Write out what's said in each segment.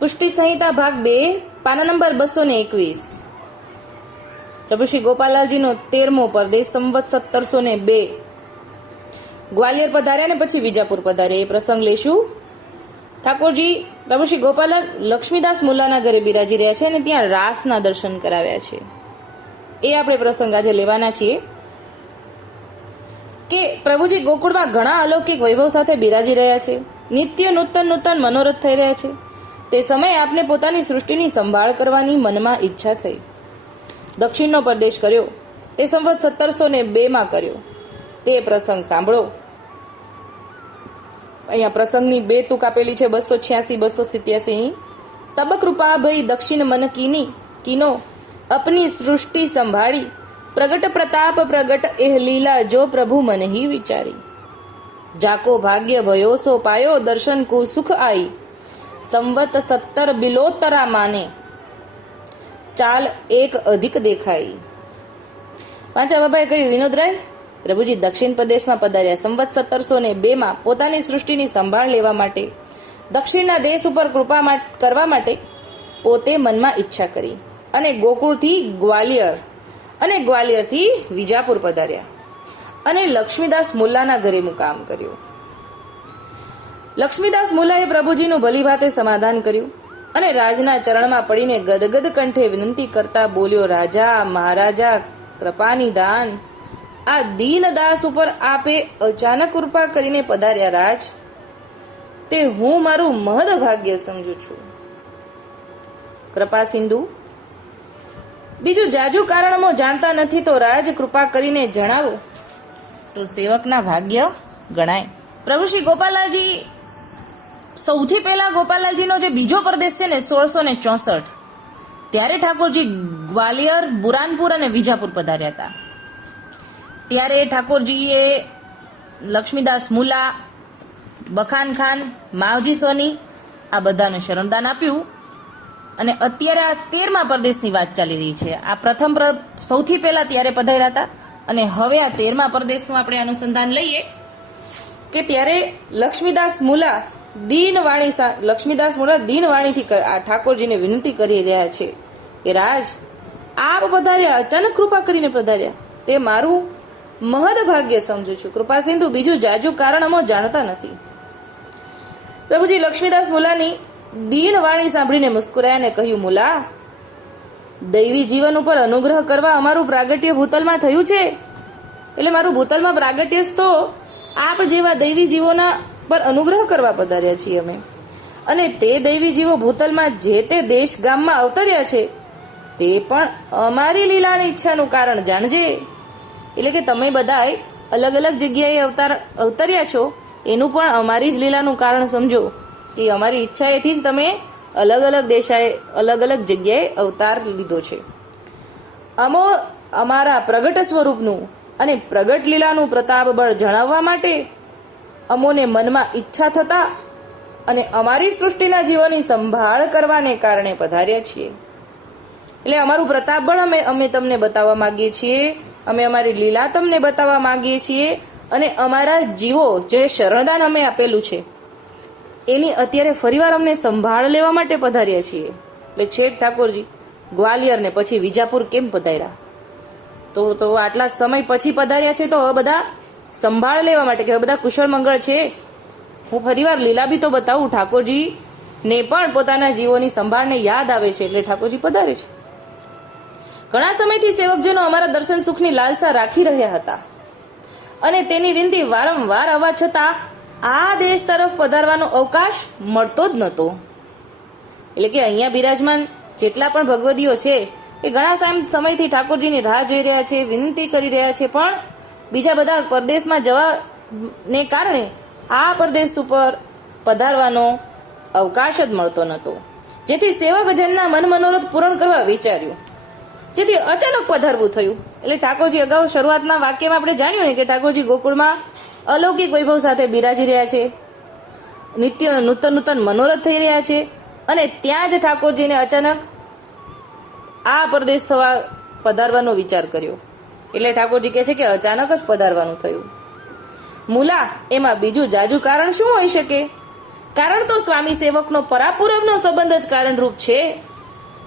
પુષ્ટિ સંહિતા ભાગ 2 પાના નંબર 221। પ્રભુ શ્રી ગોપાલાલજીનો 13મો પરદેશ સંવત 1702 ગ્વાલિયર પધાર્યા ને પછી વિજાપુર પધાર્યા, એ પ્રસંગ લેશું। ઠાકોરજી પ્રભુ શ્રી ગોપાલાલ લક્ષ્મીદાસ મુલ્લાના ઘરે બિરાજી રહ્યા છે અને ત્યાં રાસના દર્શન કરાવ્યા છે, એ આપણે પ્રસંગ આજે લેવાના છીએ કે પ્રભુજી ગોકુળમાં ઘણા અલૌકિક વૈભવ સાથે બિરાજી રહ્યા છે, નિત્ય નૂતન મનોરથ થઈ રહ્યા છે। તે સમયે આપને પોતાની સૃષ્ટિની સંભાળ કરવાની મનમાં ઈચ્છા થઈ। દક્ષિણનો પ્રદેશ કર્યો, તે સંવત 1702 કર્યો, તે પ્રસંગ સાંભળો। અહીંયા પ્રસંગની 2 તુક આપેલી છે, 286 287। તબ કૃપા ભઈ દક્ષિણ મન કીનો અપની સૃષ્ટિ સંભાળી, પ્રગટ પ્રતાપ પ્રગટ એહ લીલા જો પ્રભુ મન હી વિચારી। જાકો ભાગ્ય ભયો સો પાયો દર્શન કો સુખ આઈ, સંવત 17 બિલોતરા માને ચાલ એક અધિક દેખાઈ। પાંચા બાબાએ કહ્યું, વિનોદરાય પ્રભુજી દક્ષિણ પ્રદેશમાં પધાર્યા, સંવત 1702 પોતાની સૃષ્ટિની સંભાળ લેવા માટે, દક્ષિણના દેશ ઉપર કૃપા કરવા માટે પોતે મનમાં ઈચ્છા કરી અને ગોકુળથી ગ્વાલિયર અને ગ્વાલિયરથી વિજાપુર પધાર્યા અને લક્ષ્મીદાસ મુલ્લાના ઘરે મુકામ કર્યું। લક્ષ્મીદાસ મુલ્લાએ પ્રભુજીનું ભલી ભાતે સમાધાન કર્યું અને રાજના ચરણમાં પડીને ગદગદ કંઠે વિનંતી કરતા બોલ્યો, રાજા મહારાજા કૃપાની દાન, આ દીનદાસ ઉપર આપે અચાનક કૃપા કરીને પધાર્યા રાજ, તે હું મારું મહદ ભાગ્ય સમજુ છું। કૃપા સિંધુ, બીજું જાજુ કારણમો જાણતા નથી તો રાજ કૃપા કરીને જણાવો તો સેવકના ભાગ્ય ગણાય। પ્રભુ શ્રી ગોપાલાલજી સૌથી પહેલા ગોપાલાલજીનો જે બીજો પ્રદેશ છે ને 1664, ત્યારે ઠાકોરજી ગ્વાલિયર, બુરાનપુર અને વિજાપુર પધાર્યા હતા। ત્યારે ઠાકોરજીએ લક્ષ્મીદાસ મુલ્લા, બખાન ખાન, માવજી સોની આ બધાને શરણદાન આપ્યું અને અત્યારે આ 13મા પ્રદેશની વાત ચાલી રહી છે। આ પ્રથમ સૌથી પહેલા ત્યારે પધાર્યા હતા અને હવે આ 13મા પ્રદેશનું આપણે અનુસંધાન લઈએ કે ત્યારે લક્ષ્મીદાસ મુલ્લા દીનવાણીથી આ ઠાકોરજીને વિનંતી કરી રહ્યા છે કે રાજ આપ પધાર્યા, અચાનક કૃપા કરીને પધાર્યા, તે મારું મહદ ભાગ્ય સમજુ છું। કૃપા સિંધુ, બીજું જાજુ કારણ અમે જાણતા નથી। પ્રભુજી લક્ષ્મીદાસ મુલ્લાની દીનવાણી સાંભળીને મુસ્કુરાયા અને કહ્યું, મુલ્લા, દૈવી જીવન ઉપર અનુગ્રહ કરવા અમારું પ્રાગટ્ય ભૂતલમાં થયું છે, એટલે મારું ભૂતલમાં પ્રાગટ્ય તો આપ જેવા દૈવી જીવોના પર અનુગ્રહ કરવા પધાર્યા છીએ અમે, અને તે દૈવી જીવો ભૂતલમાં જે તે દેશ ગામમાં અવતર્યા છે તે પણ અમારી લીલાની ઈચ્છાનું કારણ જાણજે। એટલે કે તમે બધા અલગ અલગ જગ્યાએ અવતર્યા છો એનું પણ અમારી જ લીલાનું કારણ સમજો કે અમારી ઈચ્છાએથી જ તમે અલગ અલગ જગ્યાએ અવતાર લીધો છે। અમારા પ્રગટ સ્વરૂપનું અને પ્રગટ લીલાનું પ્રતાપ બળ જણાવવા માટે અમોને મનમાં ઈચ્છા થતા અને અમારી સૃષ્ટિના જીવોની સંભાળ કરવાને કારણે પધાર્યા છીએ। એટલે અમારું પ્રતાપ બળ અમે તમને બતાવવા માંગીએ છીએ, અમે અમારી લીલા તમને બતાવવા માંગીએ છીએ અને અમારા જીવો જે શરણદાન અમે આપેલું છે એની અત્યારે ફરીવાર અમને સંભાળ લેવા માટે પધાર્યા છીએ। એટલે છેક ઠાકોરજી ગ્વાલિયર ને પછી વિજાપુર કેમ પધાર્યા? તો આટલા સમય પછી પધાર્યા છે તો હવે બધા સંભાળ લેવા માટે, કે હવે બધા કુશળ મંગળ છે, હું ફરીવાર લીલા બી તો બતાવું। ઠાકોરજી ને પણ પોતાના જીવોની સંભાળને યાદ આવે છે એટલે ઠાકોરજી પધારે છે। ઘણા સમયથી સેવકજનો અમારા દર્શન સુખની લાલસા રાખી રહ્યા હતા અને તેની વિનંતી વારંવાર આવવા છતાં આ દેશ તરફ પધારવાનો અવકાશ મળતો જ નહોતો। એટલે કે અહીંયા બિરાજમાન જેટલા પણ ભગવદીઓ છે એ ઘણા સમયથી ઠાકોરજીની રાહ જોઈ રહ્યા છે, વિનંતી કરી રહ્યા છે, પણ બીજા બધા પરદેશમાં જવાને કારણે આ પ્રદેશ ઉપર પધારવાનો અવકાશ જ મળતો નહોતો, જેથી સેવકજનના મન મનોરથ પૂર્ણ કરવા વિચાર્યું, જેથી અચાનક પધારવું થયું। એટલે ઠાકોરજી અગાઉ શરૂઆતના વાક્યમાં આપણે જાણ્યું ને કે ઠાકોરજી ગોકુળમાં અલૌકિક વૈભવ સાથે બિરાજી રહ્યા છે, નિત્ય નૂતન મનોરથ થઈ રહ્યા છે અને ત્યાં જ ઠાકોરજીને અચાનક આ પ્રદેશ પધારવાનો વિચાર કર્યો। એટલે ઠાકોરજી કહે છે કે અચાનક જ પધારવાનું થયું। મુલા, એમાં બીજું જાજુ કારણ શું હોઈ શકે? કારણ તો સ્વામી સેવકનો પરાપૂરકનો સંબંધ જ કારણરૂપ છે.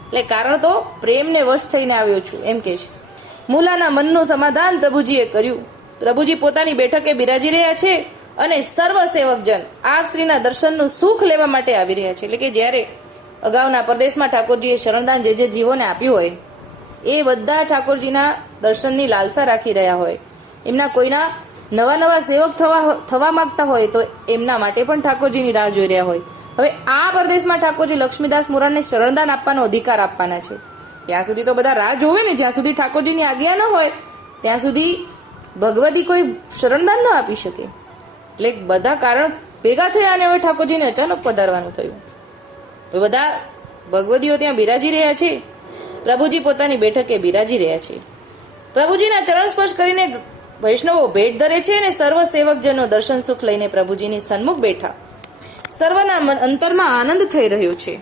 એટલે કારણ તો પ્રેમને વશ થઈને આવ્યો છું એમ કે છે. મુલાના મનનું સમાધાન પ્રભુજીએ કર્યું. પ્રભુજી પોતાની બેઠકે બિરાજી રહ્યા છે અને સર્વ સેવકજન આપ શ્રીના દર્શનનું સુખ લેવા માટે આવી રહ્યા છે. એટલે કે જ્યારે અગાઉના પરદેશમાં ઠાકોરજીએ શરણદાન જે જીવોને આપ્યું હોય એ બધા ઠાકોરજીના દર્શનની લાલસા રાખી રહ્યા હોય. એમના કોઈના નવા નવા સેવક થવા માંગતા હોય તો એમના માટે પણ ઠાકોરજીની રાહ જોઈ રહ્યા હોય. હવે આ પરદેશમાં ઠાકોરજી લક્ષ્મીદાસ મુરાનને શરણદાન આપવાનો અધિકાર આપવાના છે. ત્યાં સુધી તો બધા રાહ જોવે ને, જ્યાં સુધી ઠાકોરજીની આજ્ઞા ન હોય ત્યાં સુધી ભગવતી કોઈ શરણદાન ન આપી શકે. એટલે બધા કારણ ભેગા થયા અને હવે ઠાકોરજીને અચાનક પધારવાનું થયું. બધા ભગવતીઓ ત્યાં બિરાજી રહ્યા છે. પ્રભુજી પોતાની બેઠકે બિરાજી રહ્યા છે. પ્રભુજીના ચરણ સ્પર્શ કરીને વૈષ્ણવો ભેટ ધરે છે અને સર્વ સેવકજનો દર્શન સુખ લઈને પ્રભુજીની સન્મુખ બેઠા. સર્વના અંતરમાં આનંદ થઈ રહ્યો છે.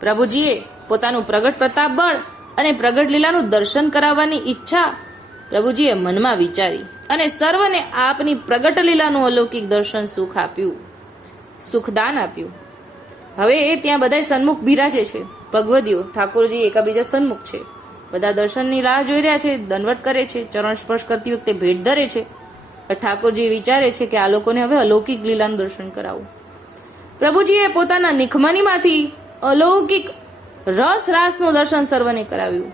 પ્રભુજીએ પોતાનું પ્રગટ પ્રતાપ બળ અને પ્રગટ લીલાનું દર્શન કરાવવાની ઈચ્છા પ્રભુજીએ મનમાં વિચારી અને સર્વને આપની પ્રગટ લીલાનું અલૌકિક દર્શન સુખ આપ્યું, સુખદાન આપ્યું. હવે એ ત્યાં બધા સન્મુખ બિરાજે છે. ભગવદીઓ ઠાકોરજી એકાબીજા સન્મુખ છે. બધા દર્શનની રાહ જોઈ રહ્યા છે, દંડવટ કરે છે, ચરણ સ્પર્શ કરતી વખતે ભેટ ધરે છે. ઠાકોરજી વિચારે છે કે આ લોકોને હવે અલૌકિક લીલાનું દર્શન કરાવું. પ્રભુજીએ પોતાના નિખમનીમાંથી અલૌકિક રસ રાસનું દર્શન સર્વને કરાવ્યું.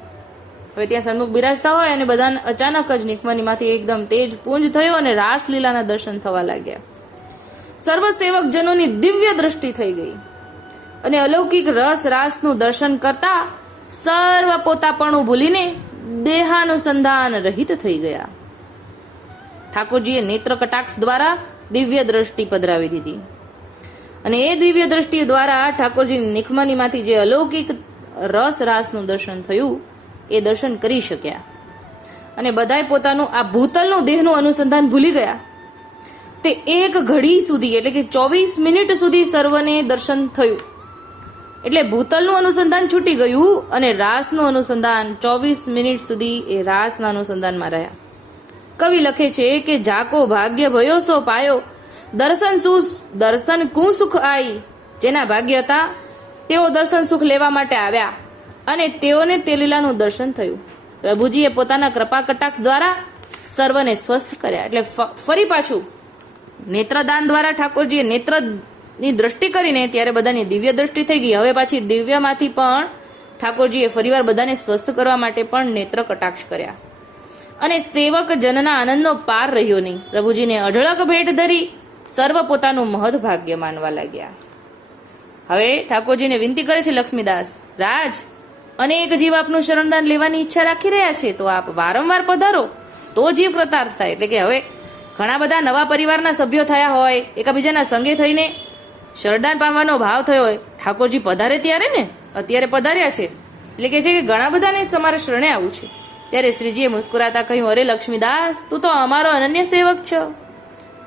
હવે ત્યાં સન્મુખ બિરાજતા હોય અને બધા અચાનક જ નિખમનીમાંથી એકદમ તેજ પુંજ થયો અને રાસ લીલાના દર્શન થવા લાગ્યા. સર્વ સેવક જનોની દિવ્ય દ્રષ્ટિ થઈ ગઈ અને અલૌકિક રસ રાસનું દર્શન કરતા સર્વ પોતાપણું ભૂલીને દેહાનુસંધાન રહિત થઈ ગયા. ઠાકોરજીએ નેત્ર કટાક્ષ દ્વારા દિવ્ય દ્રષ્ટિ પધરાવી દીધી અને એ દિવ્ય દ્રષ્ટિ દ્વારા ઠાકોરજીની નિખમનીમાંથી જે અલૌકિક રસ રાસનું દર્શન થયું એ દર્શન કરી શક્યા. અને બધાય પોતાનું આ ભૂતલનું દેહનું અનુસંધાન ભૂલી ગયા. તે એક ઘડી સુધી એટલે કે 24 મિનિટ સુધી સર્વને દર્શન થયું. એટલે ભૂતલનું અનુસંધાન છૂટી ગયું અને રાસનું અનુસંધાન 24 મિનિટ સુધી એ રાસના અનુસંધાનમાં રહ્યા. કવિ લખે છે કે જાકો ભાગ્ય ભયો સો પાયો, દર્શન કું સુખ આઈ. જેના ભાગ્ય હતા તેઓ દર્શન સુખ લેવા માટે આવ્યા અને તેઓને તે લીલાનું દર્શન થયું. પ્રભુજીએ પોતાના કૃપા કટાક્ષ દ્વારા સર્વને સ્વસ્થ કર્યા. એટલે ફરી પાછું નેત્રદાન દ્વારા ઠાકોરજીએ નેત્રની દ્રષ્ટિ કરીને ત્યારે બધાની દિવ્ય દ્રષ્ટિ થઈ ગઈ. હવે પાછી દિવ્યમાંથી પણ ઠાકોરજીએ ફરીવાર બધાને સ્વસ્થ કરવા માટે પણ નેત્ર કટાક્ષ કર્યા અને સેવક જનના આનંદનો પાર રહ્યો નહીં. પ્રભુજીને અઢળક ભેટ ધરી સર્વ પોતાનું મહદ ભાગ્ય માનવા લાગ્યા. હવે ઠાકોરજીને વિનંતી કરે છે લક્ષ્મીદાસ, રાજ અનેક જીવ આપનું શરણદાન લેવાની ઈચ્છા રાખી રહ્યા છે તો આપ વારંવાર પધારો તો જીવ કૃતાર્થ થાય. એટલે કે હવે ઘણા બધા નવા પરિવારના સભ્યો થયા હોય, એકબીજાના સંગે થઈને શરણદાન પામવાનો ભાવ થયો હોય, ઠાકોરજી પધારે ત્યારે ને અત્યારે પધાર્યા છે એટલે કે છે કે ઘણા બધાને તમારે શરણે આવવું છે. ત્યારે શ્રીજીએ મુસ્કુરાતા કહ્યું, અરે લક્ષ્મીદાસ, તું તો અમારો અનન્ય સેવક છો.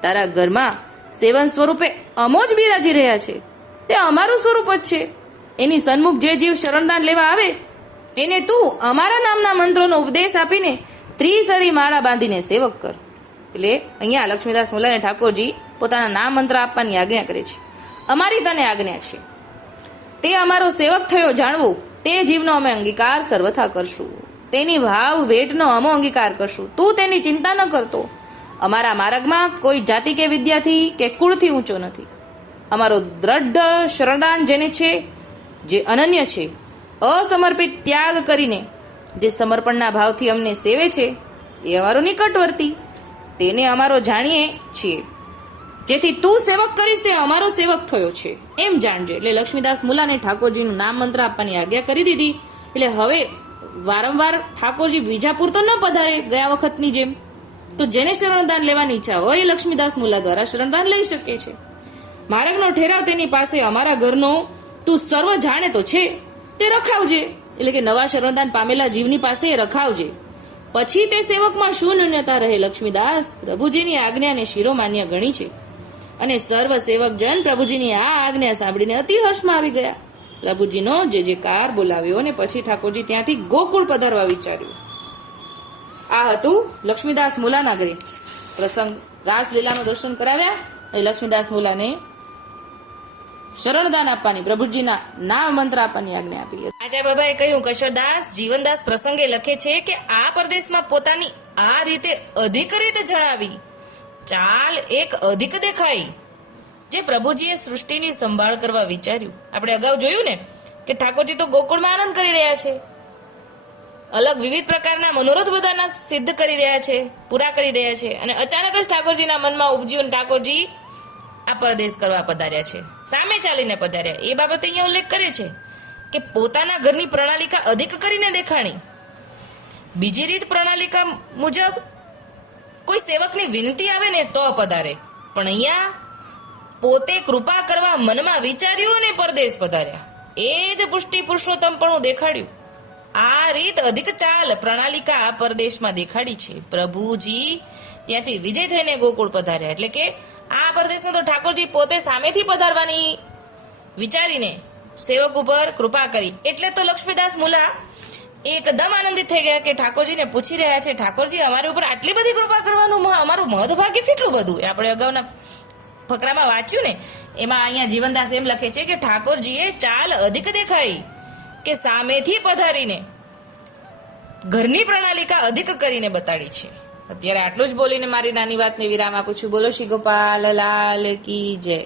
તારા ઘરમાં સેવન સ્વરૂપે અમો જ બિરાજી રહ્યા છે. તે અમારું સ્વરૂપ જ છે. એની સન્મુખ જે જીવ શરણદાન લેવા આવે એને તું અમારા નામના મંત્રોનો ઉપદેશ આપીને ત્રિસરી માળા બાંધીને સેવક કર. એટલે અહીંયા લક્ષ્મીદાસ મુલાને ઠાકોરજી પોતાના નામ મંત્ર આપવાની આજ્ઞા કરે છે. અમારી તને આજ્ઞા છે, તે અમારો સેવક થયો જાણવું, તે જીવનો અમે અંગીકાર સર્વથા કરશું. તેની ભાવ ભેટનો અમો અંગીકાર કરશું. તું તેની ચિંતા ન કરતો. અમારા માર્ગમાં કોઈ જાતિ કે વિદ્યાથી કે કુળથી ઊંચો નથી. અમારો દ્રઢ શરણદાન જેને છે, જે અનન્ય છે, અસમર્પિત ત્યાગ કરીને જે સમર્પણના ભાવથી અમને સેવે છે એ અમારો નિકટવર્તી, તેને અમારો જાણીએ છીએ. જેથી તું સેવક કરીશ તે અમારો સેવક થયો છે એમ જાણજે. એટલે લક્ષ્મીદાસ મુલાને ઠાકોરજીનું નામ મંત્ર આપવાની આજ્ઞા કરી દીધી. એટલે હવે વારંવાર ઠાકોરજી બીજાપુર તો ન પધારે ગયા વખતની જેમ. તો જેને શરણદાન લેવાની ઈચ્છા હોય એ લક્ષ્મીદાસ મુલા દ્વારા શરણદાન લઈ શકે છે. માર્ગનો ઠેરાવ તેની પાસે અમારા ઘરનો તું સર્વ જાણે તો છે તે રખાવજે. એટલે કે નવા શરણદાન પામેલા જીવની પાસે રખાવજે. પછી તે સેવકમાં શું ન્યૂનતા રહે લક્ષ્મીદાસ? પ્રભુજીની આજ્ઞાને શિરોમાન્ય ગણી છે. અને સર્વ સેવકજન પ્રભુજીની આ આજ્ઞા સાંભળીને અતિ હર્ષમાં આવી ગયા. પ્રભુજીનો જે કાર બોલાવ્યો અને પછી ઠાકોરજી ત્યાંથી ગોકુળ પધારવા વિચાર્યું. આ હતું લક્ષ્મીદાસ મુલાના ઘરે પ્રસંગ. રાસલીલાનું દર્શન કરાવ્યા અને લક્ષ્મીદાસ મુલાને શરણદાન આપવાની, પ્રભુજીના નામ મંત્ર આપવાની આજ્ઞા આપી. રાજા બાબાએ કહ્યું, કશરદાસ જીવનદાસ પ્રસંગે લખે છે કે આ પરદેશમાં પોતાની આ રીતે અધિક રીતે જણાવી ચાલ એક અધિક દેખાઈ, જે પ્રભુજીએ સૃષ્ટિની સંભાળ કરવા વિચાર્યું. આપણે અગાઉ જોયું ને કે ઠાકોરજી તો ગોકુળમાં આનંદ કરી રહ્યા છે, અલગ વિવિધ પ્રકારના મનોરથ બધાના સિદ્ધ કરી રહ્યા છે, પૂરા કરી રહ્યા છે, અને અચાનક જ ઠાકોરજીના મનમાં ઉપજ્યું અને ઠાકોરજી આ પરદેશ કરવા પધાર્યા છે, સામે ચાલીને પધાર્યા. એ બાબતે અહીંયા ઉલ્લેખ કરે છે કે પોતાના ઘરની પ્રણાલિકા અધિક કરીને દેખાણી. બીજી રીત પ્રણાલિકા મુજબ કોઈ સેવકની વિનંતી આવે ને તો પધારે, પણ અહીંયા પોતે કૃપા કરવા મનમાં વિચાર્યું અને પરદેશ પધાર્યા. એ જ પુષ્ટિ પુરુષોત્તમ પણ દેખાડ્યું. આ રીત અધિક ચાલ પ્રણાલિકા આ પરદેશમાં દેખાડી છે. પ્રભુજી ત્યાંથી વિજય થઈને ગોકુળ પધાર્યા, એટલે કે આ પરદેશમાં તો ઠાકોરજી પોતે સામેથી પધારવાની વિચારીને સેવક ઉપર કૃપા કરી. એટલે તો લક્ષ્મીદાસ મુલા એકદમ આનંદિત થઈ ગયા કે ઠાકોરજીને પૂછી રહ્યા છે, ઠાકોરજી અમારી ઉપર આટલી બધી કૃપા કરવાનું અમારું મહદભાગ્ય કેટલું બધું. એ આપણે અગાઉના ફકરામાં વાંચ્યું ને, એમાં અહીંયા જીવનદાસ એમ લખે છે કે ઠાકોરજીએ ચાલ અધિક દેખાઈ કે સામેથી પધારીને ઘરની પ્રણાલિકા અધિક કરીને બતાડી છે. અત્યારે આટલું જ બોલીને મારી નાની વાતને વિરામ આપું છું. બોલો શ્રી ગોપાલ લાલ કી જય.